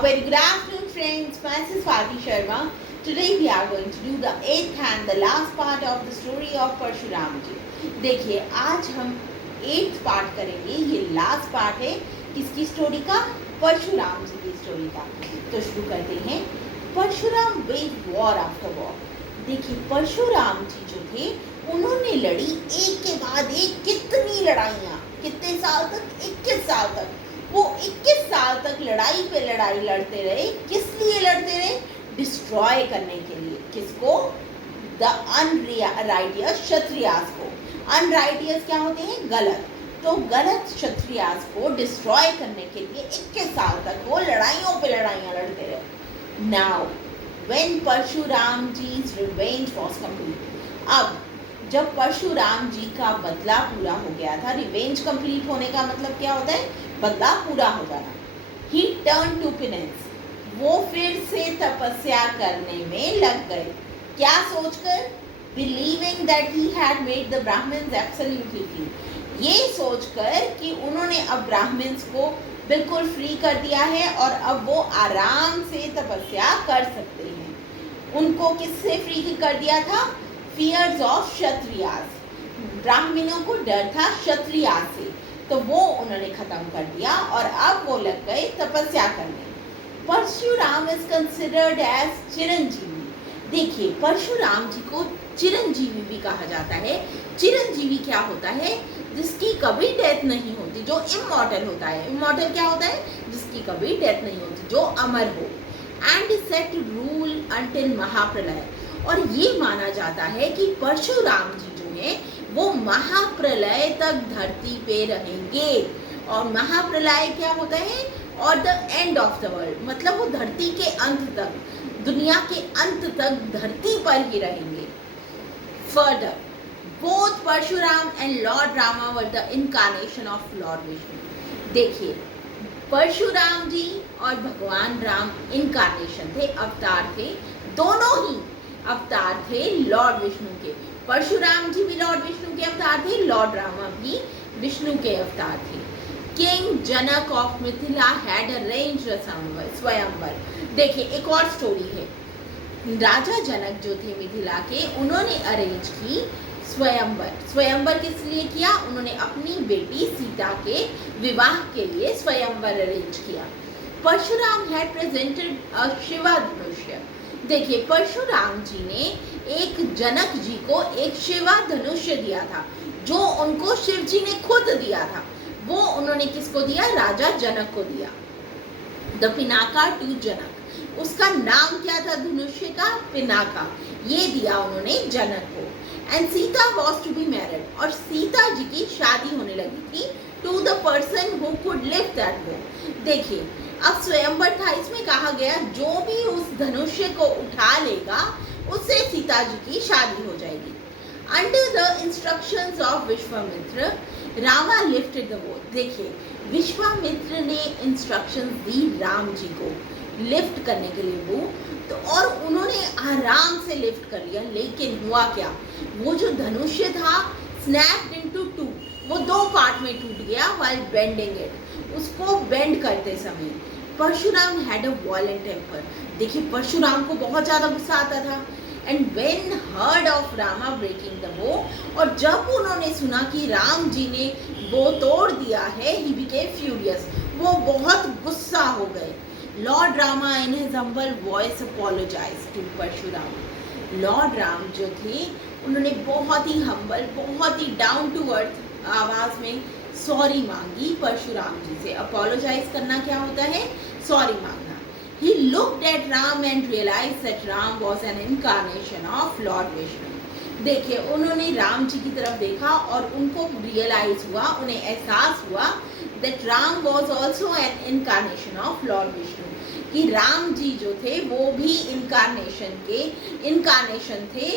Very good afternoon, friends. Myself Swati Sharma. Today we are going to do the eighth and the last part of the story of Parshuram जी. देखिए आज हम 8th part करेंगे. ये last part है किसकी story का? परशुराम जी की story का. तो शुरू करते हैं. Parashuram waged war after war. देखिए परशुराम जी जो थे उन्होंने लड़ी एक के बाद एक कितनी लड़ाइयाँ. कितने साल तक? 21 साल तक. वो 21 साल तक लड़ाई पे लड़ाई लड़ते रहे. किस लिए लड़ते रहे? डिस्ट्रॉय करने के लिए. किसको? द अनराइटियस क्षत्रियास को. अनराइटियस क्या होते हैं? गलत. तो गलत क्षत्रियास को डिस्ट्रॉय करने के लिए 21 साल तक वो लड़ाइयों पे लड़ाइयाँ लड़ते रहे. Now when Parshuram ji's revenge was complete. अब जब परशुराम जी का बदला पूरा हो गया था. रिवेंज कंप्लीट होने का मतलब क्या होता है? बदला पूरा हो जाना. He turn to penance. वो फिर से तपस्या करने में लग गए. क्या सोचकर? Believing that he had made the Brahmins absolutely free. ये सोचकर कि उन्होंने अब ब्राह्मण्स को बिल्कुल फ्री कर दिया है और अब वो आराम से तपस्या कर सकते हैं. उनको किससे फ्री कर दिया था? Fears of Kshatriyas. ब्राह्मणों को डर था क्षत्रियास से, तो वो उन्होंने खत्म कर दिया और अब वो लग गए तपस्या करने. Parashuram is considered as Chiranjivi. देखिए परशुराम जी को चिरंजीवी भी कहा जाता है. चिरंजीवी क्या होता है? जिसकी कभी डेथ नहीं होती, जो इमॉर्टल होता है. इमॉर्टल क्या होता है? जिसकी कभी डेथ नहीं होती, जो अमर हो. And is set to rule until महाप्रलय. और ये माना जाता है कि परशुराम जी जो हैं वो महाप्रलय तक धरती पे रहेंगे. और महाप्रलय क्या होता है? और the end of the world, मतलब वो धरती के अंत तक, दुनिया के अंत तक धरती पर ही रहेंगे. Further both Parashuram and Lord Rama were the incarnation of Lord Vishnu. देखिए परशुराम जी और भगवान राम इनकारनेशन थे, अवतार थे. दोनों ही अवतार थे लॉर्ड विष्णु के. परशुराम जी भी लॉर्ड विष्णु के अवतार थे, लॉर्ड रामा भी विष्णु के अवतार थे. King Janak of Mithila had arranged स्वयंवर. देखिए एक और स्टोरी है. राजा जनक जो थे मिथिला के, उन्होंने अरेंज की स्वयंवर. स्वयंवर किस लिए किया? उन्होंने अपनी बेटी सीता के विवाह के लिए स्वयंवर अरेंज किया. Parashuram had presented a Shiva dhanushya. देखिए परशुराम जी ने एक जनक जी को एक शिवा धनुष्य दिया था, जो उनको शिव जी ने खुद दिया था. वो उन्होंने किसको दिया? राजा जनक को दिया. द पिनाका टू जनक. उसका नाम क्या था धनुष्य का? पिनाका. ये दिया उन्होंने जनक को. And Sita was to be married. और सीता जी की शादी होने लगी थी to the person who could lift that bow. देखिए अब स्वयंवर था. इसमें कहा गया जो भी उस धनुष्य को उठा लेगा उससे सीता जी की शादी हो जाएगी. Under the instructions of Vishwamitra Rama lifted the boat. देखिए विश्वामित्र ने इंस्ट्रक्शंस दी राम जी को लिफ्ट करने के लिए वो, तो और उन्होंने आराम से लिफ्ट कर लिया. लेकिन हुआ क्या? वो जो धनुष्य था स्नैप्ड इनटू टू. वो 2 पार्ट में टूट गया व्हाइल बेंडिंग इट. उसको बेंड करते समय Parashuram had a violent temper. देखिए परशुराम को बहुत ज़्यादा गुस्सा आता था. And when heard of Rama breaking the bow. और जब उन्होंने सुना कि राम जी ने बो तोड़ दिया है, ही बिकेम फ्यूरियस. वो बहुत गुस्सा हो गए. Lord Rama in his humble voice apologise to Parashuram. Lord Ram जो थे उन्होंने बहुत ही हम्बल, बहुत ही डाउन टू अर्थ आवाज़ में सॉरी मांगी परशुराम जी से. अपोलोजाइज करना क्या होता है? सॉरी मांगना. He looked at Ram and realised that Ram was an incarnation of Lord Vishnu. देखिए उन्होंने राम जी की तरफ देखा और उनको रियलाइज हुआ, उन्हें एहसास हुआ that Ram was also an incarnation of Lord Vishnu. कि राम जी जो थे वो भी इनकारनेशन थे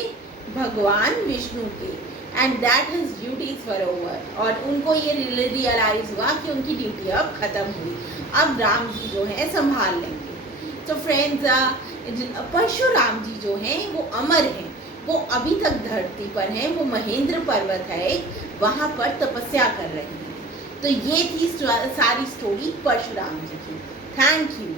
भगवान विष्णु के. And that his duties were over. और उनको ये रियलाइज हुआ कि उनकी ड्यूटी अब खत्म हुई, अब राम जी जो है संभाल लेंगे. तो फ्रेंड्स परशुराम जी जो हैं वो अमर हैं. वो अभी तक धरती पर हैं. वो महेंद्र पर्वत है, वहाँ पर तपस्या कर रहे हैं. तो ये थी सारी स्टोरी परशुराम जी की. Thank you.